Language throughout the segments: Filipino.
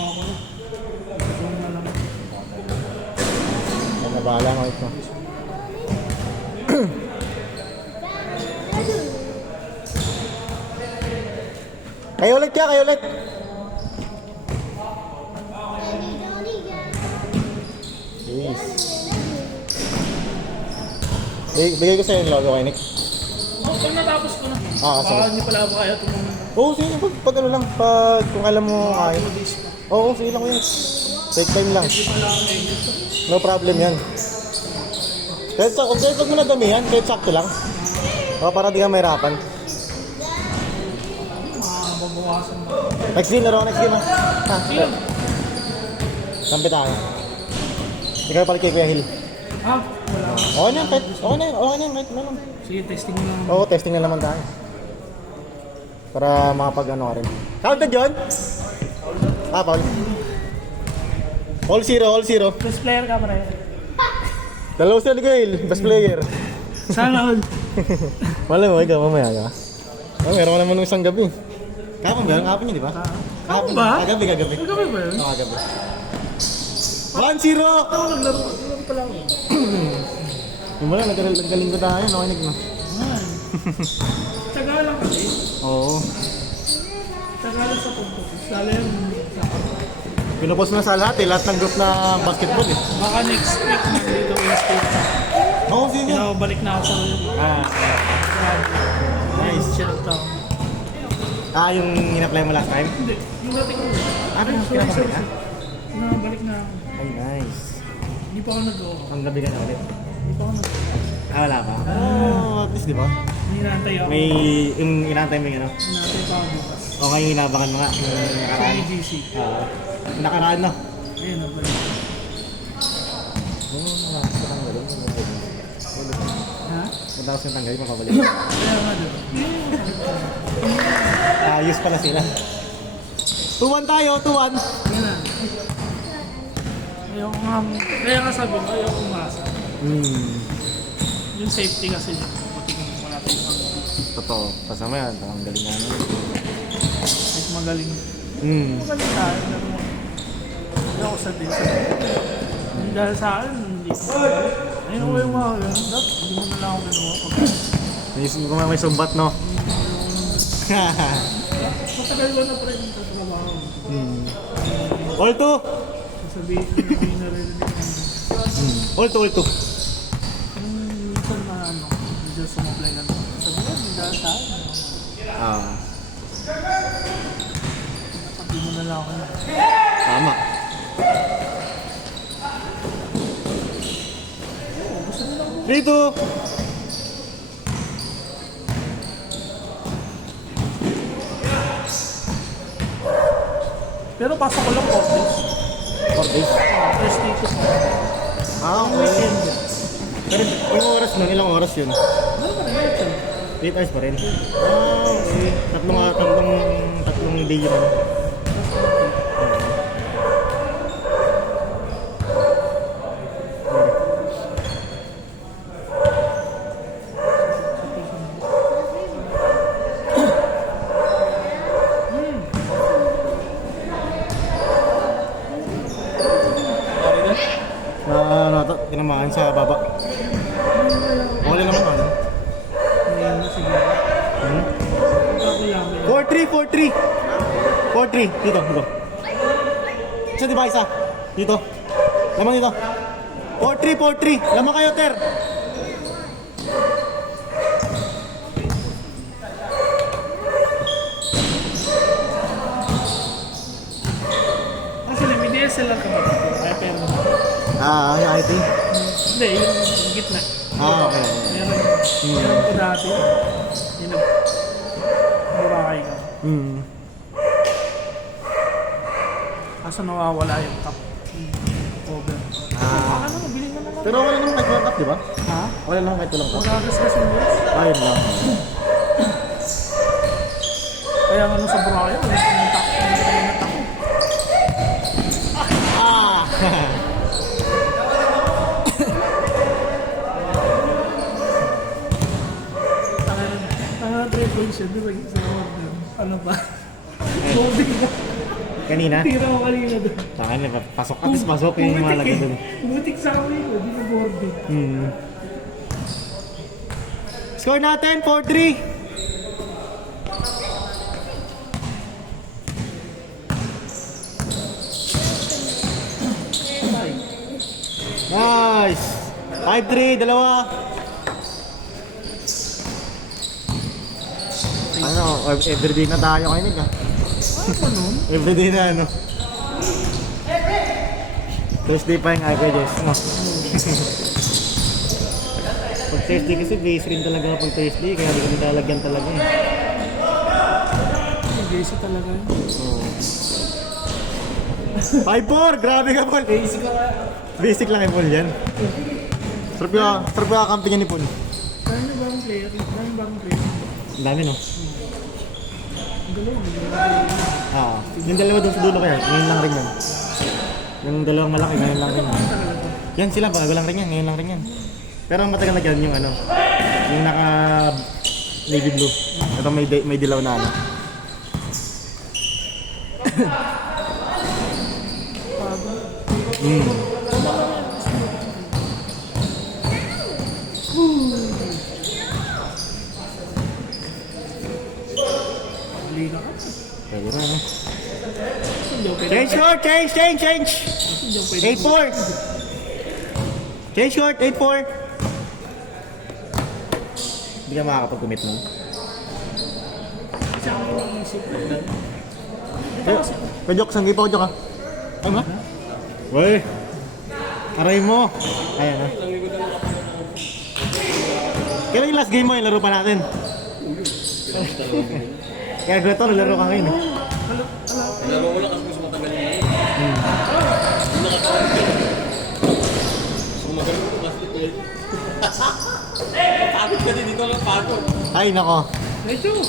ako na. Zoom na lang. Nabala ko ito. Kayo ulit ka, kayo ulit. Yes. Bigay ko sa'yo yung logo kay Nick. Oh, pag natapos ko na. Ah, sige. Baka hindi pala ako kaya tumulong. Oo, sige. Pag ano lang, pag kung alam mo kaya. Oo, sige lang ko yun. Take time lang. No problem yan. Kahit huwag mo na damihan, kahit sakto lang. O, para di ka mahirapan. Mababawasan mo. Next game, laro ko next game ha. Sino? Sampit tayo. Ikaw pala kay Kuya Hill. Ah, wala. Okay na, kahit, okay na yan, kahit ano lang. Sige, testing mo lang. Oo, testing na naman tayo. Para makapag-ano ka rin. Count na, John? Ah, Paul. All zero. Best player ka pa rin. Dalawa sila ni Gail, best player. Sana all. Wala mo, ikaw mamaya ka. Oh, meron ka naman nung isang gabi. Kapon yun, di ba? Kapon ba? Kagabi. Kagabi ba yun? Oo, kagabi. 1-0! Ako naglaro pala ako. Yung wala, nagkaling ko tayo, nakinig mo. Tsaga lang kasi. Oo. Tsaga lang sa pagpapos. Lalo yung Pinupost na sa lahat ng group na basketball eh. baka next week nandito Wednesday. Oo, sige. Balik na ako sa Nice. chill town. Yung in-apply mo last time? Hindi, yung dating ko. Kinabalik ka? Nabalik na ako. Ay, nice. Hindi pa ako nag-go. Ang gabi ka na ulit. Hindi pa ako nag-go. Wala pa? At least di ba? Hinihintay ako. May, yung inaantay mo yung ano? Hinihintay pa ako bukas. O ngayon inabangan mo nga. Yung Sa nakaraan. AGC. Yung nakaraan no? Ayun, nabalik. Ha? Matapos yung tanggalin, mapabalik. Kaya nga diba? Ayos pala sila. 2-1 tayo, 2-1. Yan na. Ayoko nga, kaya nga sabi ko, ayoko umasa. Yung safety kasi yun. Pati kung wala tayong Totoo. Kasama yan, ang galing nga naman. kahit magaling. Magaling tayo, pero ayoko sabihin sa hindi dahil sa akin, hindi. Ayun ko yung mga ganun. Dapat hindi mo na lang ako ginawa pag May sumbat, no? matagal ko na pa rin yung tatrabaho. All 2! Sabihin ko na yung narinig ko. All 2. Minsan na ano, medyo sumablay ka naman. Sabi ko, hindi dahil sa akin. Dapat hindi mo na lang ako yun. Tama. Gusto nila ako. Dito! Pero pasok ko lang 4 days. 4 days. First day ko. Okay. Pero yung oras nun, ilang oras yun? Ano ba rin? 8 hours pa rin. Okay. Tatlong day yun. Tinamaan sa baba. Okay naman ano? Ngayon na siguro. Ako lang. 4-3. Dito. Isa diba isa? Dito. Lamang dito. 4-3. Lamang kayo, Ter. Kasi may DSLR ka ba? Kaya pero Yung IT? hindi, yung gitna. Okay. Meron ko dati. Yung nag-burakay ka. Kaso nawawala yung top. Cover. Ano, mabili na naman. Pero wala naman kahit walang cup, di ba? Ha? Wala naman kahit walang cup. Magagas yung boss. Ayun lang. Kaya nga nung sa burakay, wala yung top. Tanga 3 points yun, di ba? Sa order. Ano ba? Loading na. Kanina? Tira ko kanina doon. Saan na, pasok at least pasok yung mga lagay doon. Butik sa akin yun, di na boarding. Score natin, 4-3. Nice! 5-3, dalawa. Ano, everyday na tayo kayo nila. Ano? Everyday na ano. Thursday pa yung averages. No? Pag Thursday kasi base rin talaga pag Thursday, kaya di kami lalagyan talaga eh. Basic talaga yun. Oo. 5-4! Grabe ka, Paul! Basic ka kaya. Basic lang eh, Paul, yan. Sarap yung kakampingan ni Paul. Dami na bagong player. Dami bagong player. Ang dami, no? Ang dalawa. Yung dalawa doon sa dulo kaya, ngayon lang rin yan. Yung dalawang malaki, ngayon lang rin yan. Yan sila, bago lang rin yan, ngayon lang rin yan. Pero ang matagal na dyan yung ano, yung naka navy blue. Ito may dilaw na ano. Liga ka. Pwede rin, ano? Hindi ako pwede. Change short! Change! Hindi ako pwede. 8-4! Change short! 8-4! Hindi ka makakapag-commit mo. Kasi ako yung isip ko lang. Pajok, sanggi pa ko, Jok, ha? Ano ba? Wey! Aray mo! Ayan, ha? Kailan yung last game mo? Yung laro pa natin? Kaya ito, nalaro ka ngayon, eh. Laro ko lang kasi gusto matagal yung ano. Yung nakataon ko. Gusto magaling ko kasi ito. Pagod ka din, dito lang pagod. Ay, nako. Medyo.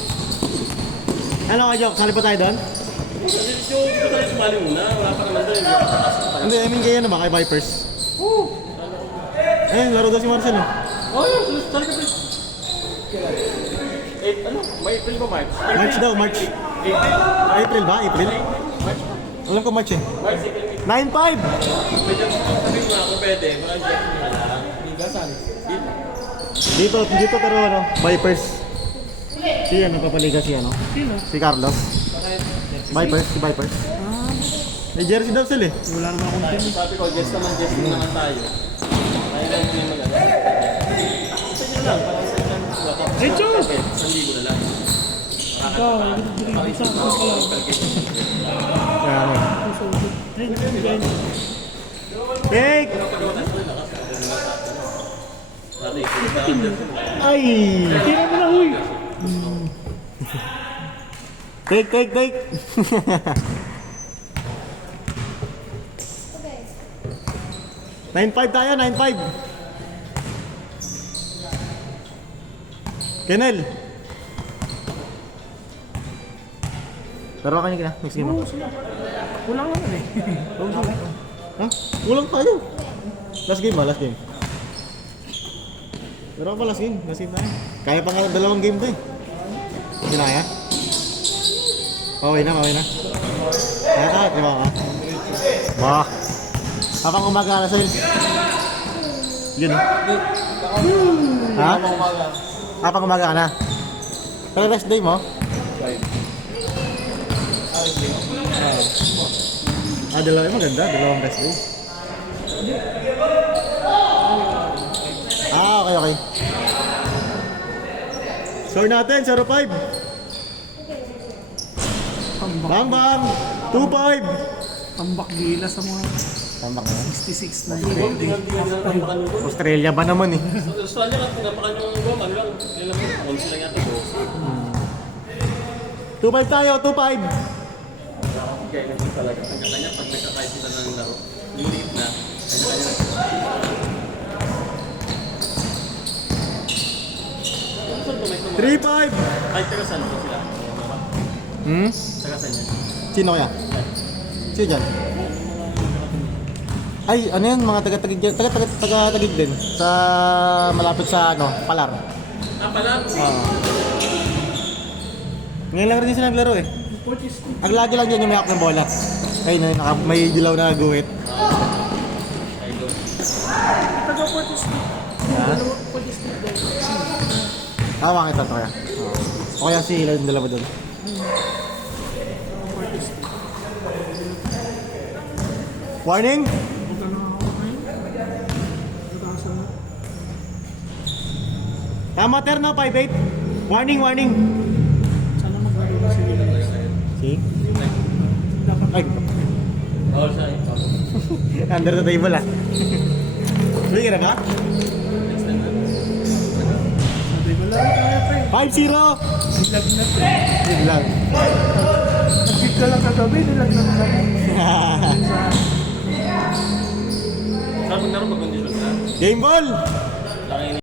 Ano ka, Jok? Sali pa tayo doon? Kasi dito tayo sumali muna. Wala pa naman doon. Hindi, I mean, kayo na ba? Kay Vipers? Oo. Ayun, laro daw si Marcel, eh. Oh, yun. Sali ka, please. Ano? May April ba, March? March daw, March. April ba? April? Alam ko March, eh. March, April. 9-5! Medyo sabihin mo ako pwede. Parang Jeff nyo na. Liga, saan? Dito pero ano, Vipers. Si ano, papaliga si ano? Sino? Si Carlos. Vipers, si Vipers. May jersey daw sila, eh. Wala naman akong team. Sabi ko, guest naman tayo. Kaya lang yung mag-ano. Sa inyo lang, parang sa inyo lang. Medyo. 1,000 na lang. Ikaw, hindi sa ako sa Kaya ano. Take! Ay! Tira mo na, huy! Take! 9-5 tayo, 9-5. Kenel. Laro ka niya, next game mo. Kulang naman eh. Ha? Kulang tayo. Last game ba? Last game. Laro pa last game. Last game tayo. Kaya pa nga dalawang game to eh. Hindi na kaya? Okay na. Kaya ka, di ba ka? Bah. Habang umaga na sa'yo. Yun. Ha? Habang umaga ka na. Pero rest day mo? Dalawa maganda. Dalawang rest day. Okay. Score natin, 0-5. Bang! 2-5. Tambak gila sa mga Tambak na yan. 66 na Australia ba naman eh? Australia lang, pinapakan yung goma. Ano lang, yun lang. Ako sila yata po. 2-5 tayo, 2-5. Okay, ganun talaga. Kanya-kanya, pag nagkakait sila ng laro, lilit na. Kanya-kanya. 3-5. Kahit taga saan po sila? Taga saan yan? Sino kaya? Sino dyan? Ay, ano yan? Mga taga-tagig dyan. Taga-tagig din. Sa malapit sa ano, Palar. Pala? Ngayon lang rin sila naglaro eh. Ang lagi lang dyan yung may ako ng bola. Ay, may dilaw na guhit. Ay, doon. Taga Port Street. Ha? Port Street daw. Tama kita to kaya. O kaya si Ilan dalawa doon. Port Street. Warning! Huwag ka na ako ngayon. Nagkasa mo. Tama, Terno, 5-8. Warning, warning. Sana maglaro na si Lila. Si? Dapat Ay, Bawal siya eh. under the table ah. Bili ka na ba? Next time na. sabi ko lang kaya pa eh. 5-0! Nilag na to. Yun lang. Nag-pick ka lang kagabi, nilag na to. Saan maglaro pag kondisyon na? Game ball!